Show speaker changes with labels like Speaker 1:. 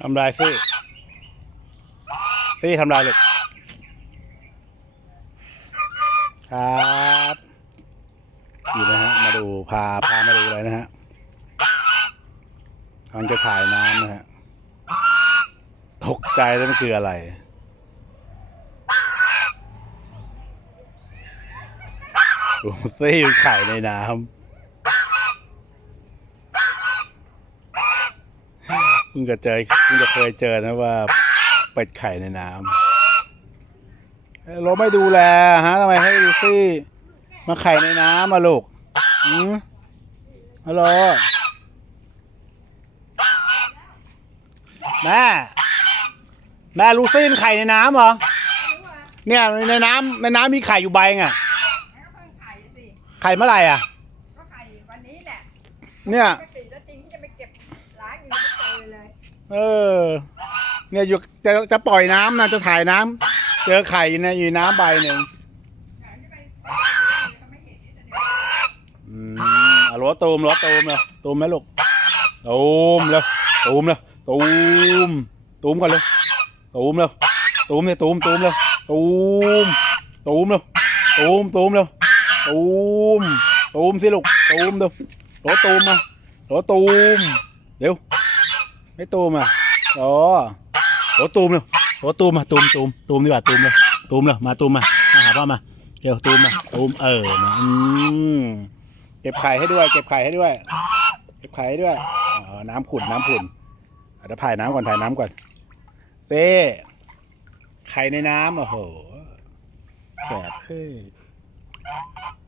Speaker 1: ทำลายซี่ซี่ทำลายเลูกครับอยู่นะฮะ มาดูพาพามาดูอะไรนะฮะกำลังจะถ่ายน้ำนะฮะ ตกใจแล้วมันคืออะไร ดูซี่ไข่ในน้ำเพิ่งจะเจอเพิ่งจะเคยเจอนะว่าเป็ดไข่ในน้ำเอ้ยเราไม่ดูแลฮะทำไมให้ดูซี่มาไข่ในน้ำมาลูกอืมฮัลโหลแม่แม่ลูซี่มันไข่ในน้ำเหรอเนี่ยในน้ำในน้ำมีไข่อยู่ใบไง
Speaker 2: แล้วก็เพิ่งไข่สิ
Speaker 1: ไข่เมื่อไหร่อะ
Speaker 2: ก็ไข่วันนี้แหละ
Speaker 1: เนี่ย
Speaker 2: ปกติแล้วจริงที่จะไปเก็บล้างอยู่ไม่เจอเลย
Speaker 1: เออ เนี่ยอยู่จะจะปล่อยน้ำนะจะถ่ายน้ำเจอไข่ในอยู่ในน้ำใบหนึ่ง
Speaker 2: แต่ที่ไปไปเขาไม่เห็นนี่แสดง
Speaker 1: อืมเอารถตูมรถตูมเลยตูมไหมลูกตูมเลยตูมเลยตูมตูมก่อนเลยตูมเลยตูมเลยตูมตูมเลยตูมตูมเลยตูมตูมเลย ตูมตูมสิลูกตูมดี๋ยวรถตูมมารถตูมเดี๋ยวไม่ตูมอะอ๋อรถตูมเลยรถตูมมาตูมตูมตูมดีกว่าตูมเลยตูมเลยมาตูมมามาหาพ่อมาเดี๋ยวตูมมาตูมเออมาอืมเก็บไข่ให้ด้วย เก็บไข่ให้ด้วย เก็บไข่ให้ด้วยอ๋อน้ำขุ่นน้ำขุ่นเดี๋ยวถ่ายน้ำก่อนถ่ายน้ำก่อนเซ่ไข่ในน้ำโอ้โหแสบเฮ้ย Ha ha ha!